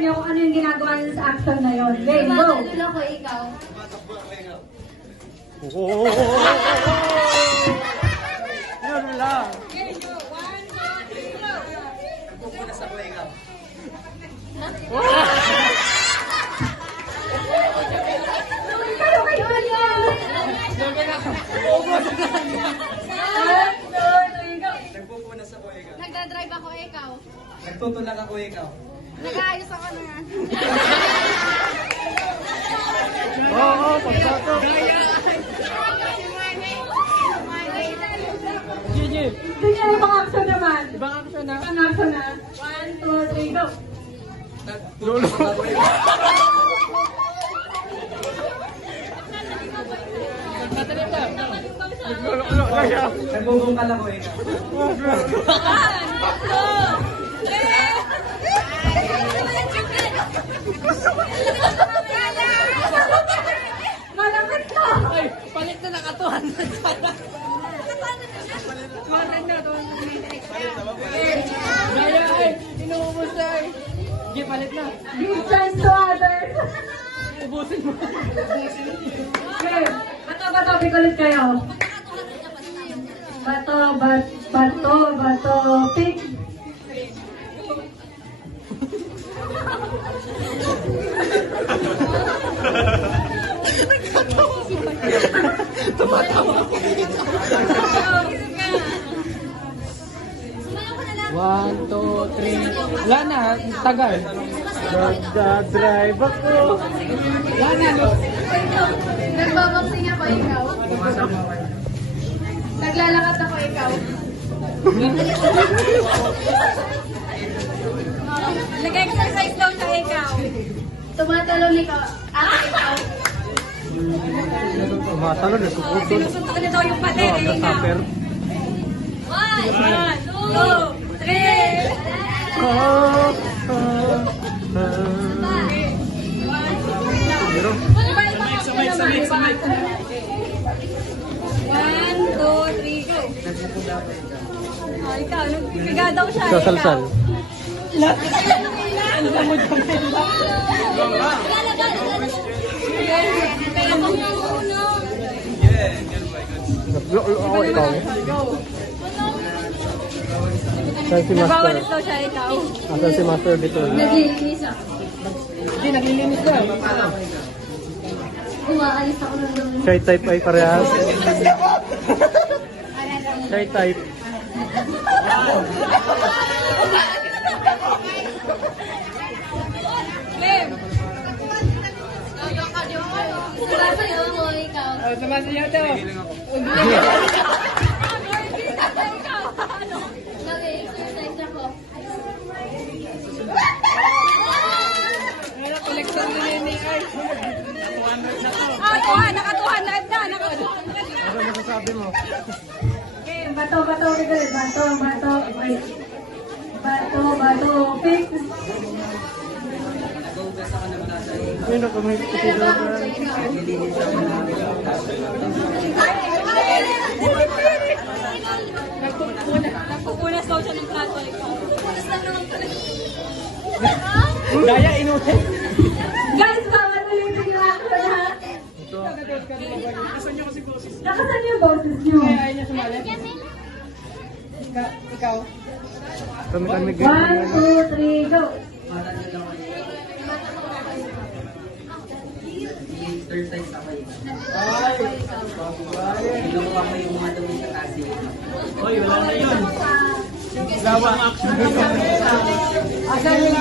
niyo kung ano yung ginagawa niyo sa action na yun. Game, go! Tumatalo ko ikaw. Yun lang. Nagpupunas ako ikaw. Kayo kayo yan! Nagpupunas ako ikaw. Nagdadrive ako ikaw. Nagtutulak ako ikaw. Nag-aayos ako na. Oo, pagkato. GG. Sige, ibang action naman. Ibang action na. Ibang action na. 1, 2, 3, go! Lolo. Ako ikaw. Lolo ka siya. Nagbubungkal ako ikaw. Malapit ka! Ay, palit na nakatuhan na sana. Gaya ay, inuubos na ay. Sige, palit na. Give chance to others. Ubusin mo. Okay. Bato, pick ulit kayo. Bato, pick. Tumatawa ako. Sumayo ko na lang. 1, 2, 3. Wala na, tagal. Nagdadrive ako. Wala na, no? Nagbaboxing ako ikaw. Naglalakad ako ikaw. Nag-exercise daw siya ikaw. Tumatalon ikaw. Ikaw. Tumatalo na, sukuto. Sinusuntok niya daw yung pati. Oh, kasapper. 1, 2, 3. Pero, Sabay. 1, 2, 3, go. Oh, ikaw, nagpipiga daw siya. sasalsal. Ako, ikaw. Saan si Master? Nagwawalis daw siya, ikaw. Asan si Master dito? Naglilinis ako. Hindi, naglilinis ka. Umaalis ako ng doon. Shy type ay parehas. Shy type. Clem! Sumasayo mo ikaw. Sumasayaw daw. Nag-exercise ako. Collection na nini ay. Naka 200 na. Ano masasabi mo? Okay, bato, wait. Bato, pick. Naghugas ako ng plaza ikaw. Sino kung may kusino ka? Nililinis ako ng Nagpupunas daw siya ng plato, ikaw. Punas lang naman pala. Daya inutin. Guys, bawat ulitin yung action ha. Nakasan yung boses niyo. Ayaw niya sumali. Ikaw. Kami 1, 2, 3, go. Matanda lang ako ikaw. Exercise ako ikaw. Kinukuha ko yung mga dumi sa kasi. Hoy, wala na yun. Lawang action. Asan yung